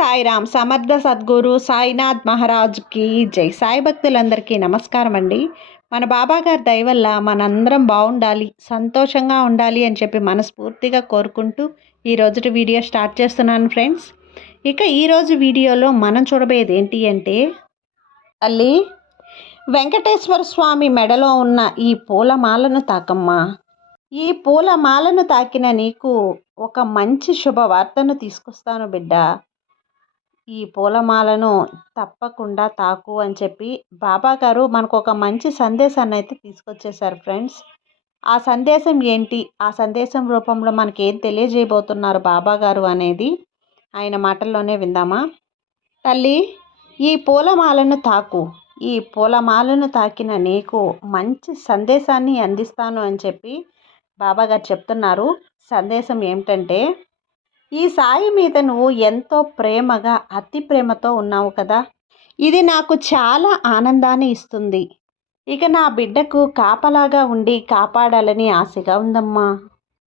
సాయిరామ్ సమర్థ సద్గురు సాయినాథ్ మహారాజ్కి జై. సాయి భక్తులందరికీ నమస్కారం అండి మన బాబా దయవల్ల మనందరం బాగుండాలి సంతోషంగా ఉండాలి అని చెప్పి మనస్ఫూర్తిగా కోరుకుంటూ ఈ రోజుటి వీడియో స్టార్ట్ చేస్తున్నాను ఫ్రెండ్స్. ఇక ఈరోజు వీడియోలో మనం చూడబోయేది ఏంటి అంటే తల్లి వెంకటేశ్వర స్వామి మెడలో ఉన్న ఈ పూలమాలను తాకమ్మా. ఈ పూలమాలను తాకిన నీకు ఒక మంచి శుభవార్తను తీసుకొస్తాను బిడ్డ. ఈ పూలమాలను తప్పకుండా తాకు అని చెప్పి బాబా గారు మనకు ఒక మంచి సందేశాన్ని అయితే తీసుకొచ్చేసారు ఫ్రెండ్స్. ఆ సందేశం ఏంటి? ఆ సందేశం రూపంలో మనకి ఏం తెలియజేయబోతున్నారు బాబా గారు అనేది ఆయన మాటల్లోనే విందామా? తల్లి ఈ పూలమాలను తాకు. ఈ పూలమాలను తాకిన నీకు మంచి సందేశాన్ని అందిస్తాను అని చెప్పి బాబాగారు చెప్తున్నారు. సందేశం ఏమిటంటే ఈ సాయి మీద నువ్వు ఎంతో ప్రేమగా అతి ప్రేమతో ఉన్నావు కదా. ఇది నాకు చాలా ఆనందాన్ని ఇస్తుంది. ఇక నా బిడ్డకు కాపలాగా ఉండి కాపాడాలని ఆశగా ఉందమ్మా.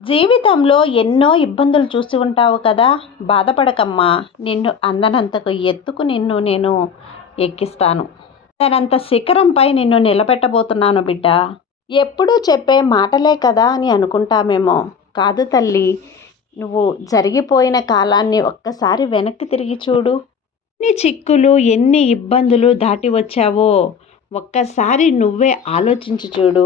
జీవితంలో ఎన్నో ఇబ్బందులు చూసి ఉంటావు కదా. బాధపడకమ్మా. నిన్ను అందనంతకు ఎత్తుకు నిన్ను నేను ఎక్కిస్తాను. నేనంత శిఖరంపై నిన్ను నిలబెట్టబోతున్నాను బిడ్డ. ఎప్పుడూ చెప్పే మాటలే కదా అని అనుకుంటామేమో. కాదు తల్లి. నువ్వు జరిగిపోయిన కాలాన్ని ఒక్కసారి వెనక్కి తిరిగి చూడు. నీ చిక్కులు ఎన్ని ఇబ్బందులు దాటి వచ్చావో ఒక్కసారి నువ్వే ఆలోచించి చూడు.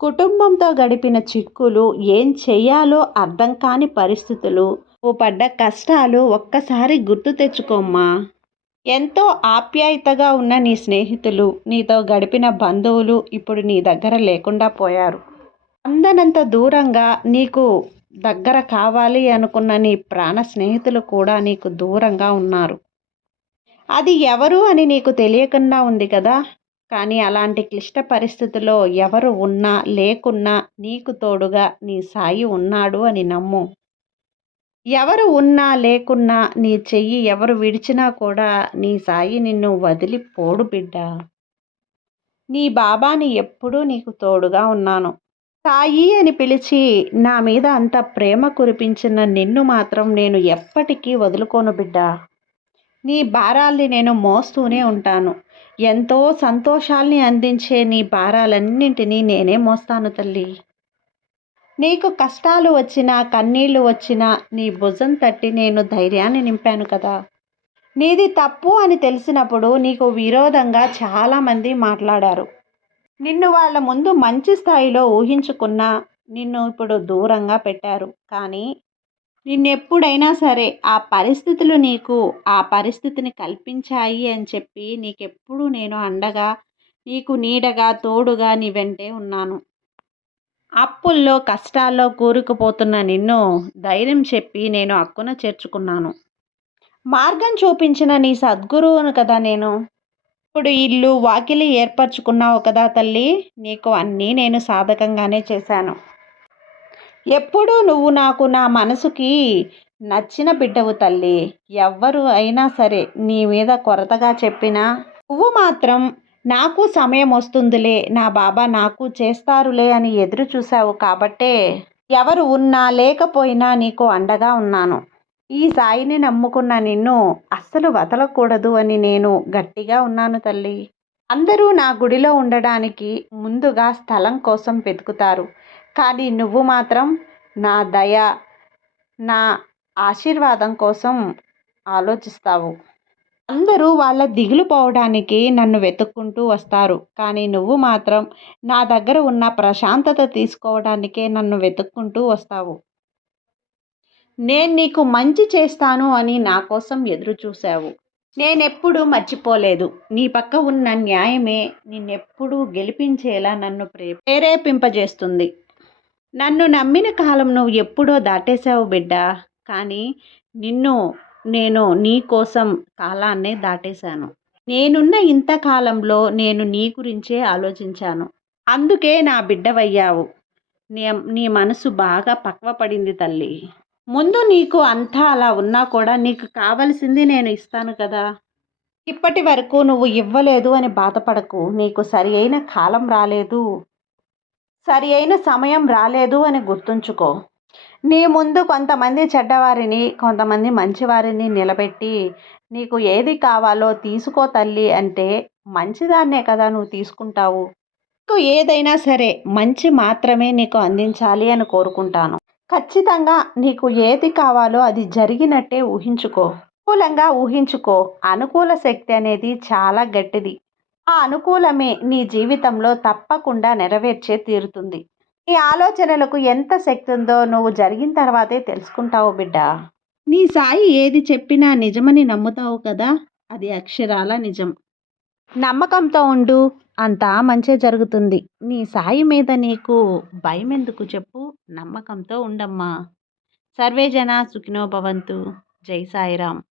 కుటుంబంతో గడిపిన చిక్కులు ఏం చేయాలో అర్థం కాని పరిస్థితులు. ఓ పడ్డ కష్టాలు ఒక్కసారి గుర్తు తెచ్చుకోమ్మా. ఎంతో ఆప్యాయతగా ఉన్న నీ స్నేహితులు నీతో గడిపిన బంధువులు ఇప్పుడు నీ దగ్గర లేకుండా పోయారు. అందనంత దూరంగా నీకు దగ్గర కావాలి అనుకున్న నీ ప్రాణ స్నేహితులు కూడా నీకు దూరంగా ఉన్నారు. అది ఎవరు అని నీకు తెలియకుండా ఉంది కదా? కానీ అలాంటి క్లిష్ట పరిస్థితుల్లో ఎవరు ఉన్నా లేకున్నా నీకు తోడుగా నీ సాయి ఉన్నాడు అని నమ్ము. ఎవరు ఉన్నా లేకున్నా నీ చెయ్యి ఎవరు విడిచినా కూడా నీ సాయి నిన్ను వదిలిపోడు బిడ్డ. నీ బాబాని ఎప్పుడూ నీకు తోడుగా ఉన్నాను. సాయి అని పిలిచి నా మీద అంత ప్రేమ కురిపించిన నిన్ను మాత్రం నేను ఎప్పటికీ వదులుకోను బిడ్డ. నీ భారాల్ని నేను మోస్తూనే ఉంటాను. ఎంతో సంతోషాల్ని అందించే నీ భారాలన్నింటినీ నేనే మోస్తాను తల్లి. నీకు కష్టాలు వచ్చినా కన్నీళ్ళు వచ్చినా నీ భుజం తట్టి నేను ధైర్యాన్ని నింపాను కదా. నీది తప్పు అని తెలిసినప్పుడు నీకు విరోధంగా చాలామంది మాట్లాడారు. నిన్ను వాళ్ళ ముందు మంచి స్థాయిలో ఊహించుకున్నా నిన్ను ఇప్పుడు దూరంగా పెట్టారు. కానీ నిన్నెప్పుడైనా సరే ఆ పరిస్థితులు నీకు ఆ పరిస్థితిని కల్పించాయి అని చెప్పి నీకెప్పుడు నేను అండగా నీకు నీడగా తోడుగా నీ వెంటే ఉన్నాను. అప్పుల్లో కష్టాల్లో కూరుకుపోతున్న నిన్ను ధైర్యం చెప్పి నేను అక్కున చేర్చుకున్నాను. మార్గం చూపించిన నీ సద్గురువును కదా నేను. ఇప్పుడు ఇల్లు వాకిలి ఏర్పరచుకున్నావు కదా తల్లి. నీకు అన్నీ నేను సాధకంగానే చేశాను. ఎప్పుడూ నువ్వు నాకు నా మనసుకి నచ్చిన బిడ్డవు తల్లి. ఎవ్వరు అయినా సరే నీ మీద కొరతగా చెప్పినా నువ్వు మాత్రం నాకు సమయం వస్తుందిలే నా బాబా నాకు చేస్తారులే అని ఎదురు చూశావు కాబట్టే ఎవరు ఉన్నా లేకపోయినా నీకు అండగా ఉన్నాను. ఈ సాయిని నమ్ముకున్న నిన్ను అస్సలు వదలకూడదు అని నేను గట్టిగా ఉన్నాను తల్లి. అందరూ నా గుడిలో ఉండడానికి ముందుగా స్థలం కోసం వెతుకుతారు. కానీ నువ్వు మాత్రం నా దయ నా ఆశీర్వాదం కోసం ఆలోచిస్తావు. అందరూ వాళ్ళ దిగులు పోవడానికి నన్ను వెతుక్కుంటూ వస్తారు. కానీ నువ్వు మాత్రం నా దగ్గర ఉన్న ప్రశాంతత తీసుకోవడానికే నన్ను వెతుక్కుంటూ వస్తావు. నేను నీకు మంచి చేస్తాను అని నా కోసం ఎదురు చూశావు. నేనెప్పుడూ మర్చిపోలేదు. నీ పక్క ఉన్న న్యాయమే నిన్నెప్పుడూ గెలిపించేలా నన్ను ప్రే ప్రేరేపింపజేస్తుంది. నన్ను నమ్మిన కాలం నువ్వు ఎప్పుడో దాటేశావు బిడ్డ. కానీ నిన్ను నేను నీ కోసం కాలాన్నే దాటేశాను. నేనున్న ఇంతకాలంలో నేను నీ గురించే ఆలోచించాను. అందుకే నా బిడ్డవయ్యావు. నీ నీ మనసు బాగా పక్వపడింది తల్లి. ముందు నీకు అంతా అలా ఉన్నా కూడా నీకు కావలసింది నేను ఇస్తాను కదా. ఇప్పటి వరకు నువ్వు ఇవ్వలేదు అని బాధపడకు. నీకు సరి అయిన కాలం రాలేదు. సరి అయిన సమయం రాలేదు అని గుర్తుంచుకో. నీ ముందు కొంతమంది చెడ్డవారిని కొంతమంది మంచివారిని నిలబెట్టి నీకు ఏది కావాలో తీసుకో తల్లి అంటే మంచిదాన్నే కదా నువ్వు తీసుకుంటావు. నీకు ఏదైనా సరే మంచి మాత్రమే నీకు అందించాలి అని కోరుకుంటాను. ఖచ్చితంగా నీకు ఏది కావాలో అది జరిగినట్టే ఊహించుకో. అనుకూలంగా ఊహించుకో. అనుకూల శక్తి అనేది చాలా గట్టిది. ఆ అనుకూలమే నీ జీవితంలో తప్పకుండా నెరవేర్చే తీరుతుంది. నీ ఆలోచనలకు ఎంత శక్తి ఉందో నువ్వు జరిగిన తర్వాతే తెలుసుకుంటావు బిడ్డ. నీ సాయి ఏది చెప్పినా నిజమని నమ్ముతావు కదా? అది అక్షరాల నిజం. నమ్మకంతో ఉండు. అంతా మంచే జరుగుతుంది. నీ సాయి మీద నీకు భయం ఎందుకు చెప్పు? నమ్మకంతో ఉండమ్మా. సర్వే జన సుఖినో భవంతు. జై సాయిరామ్.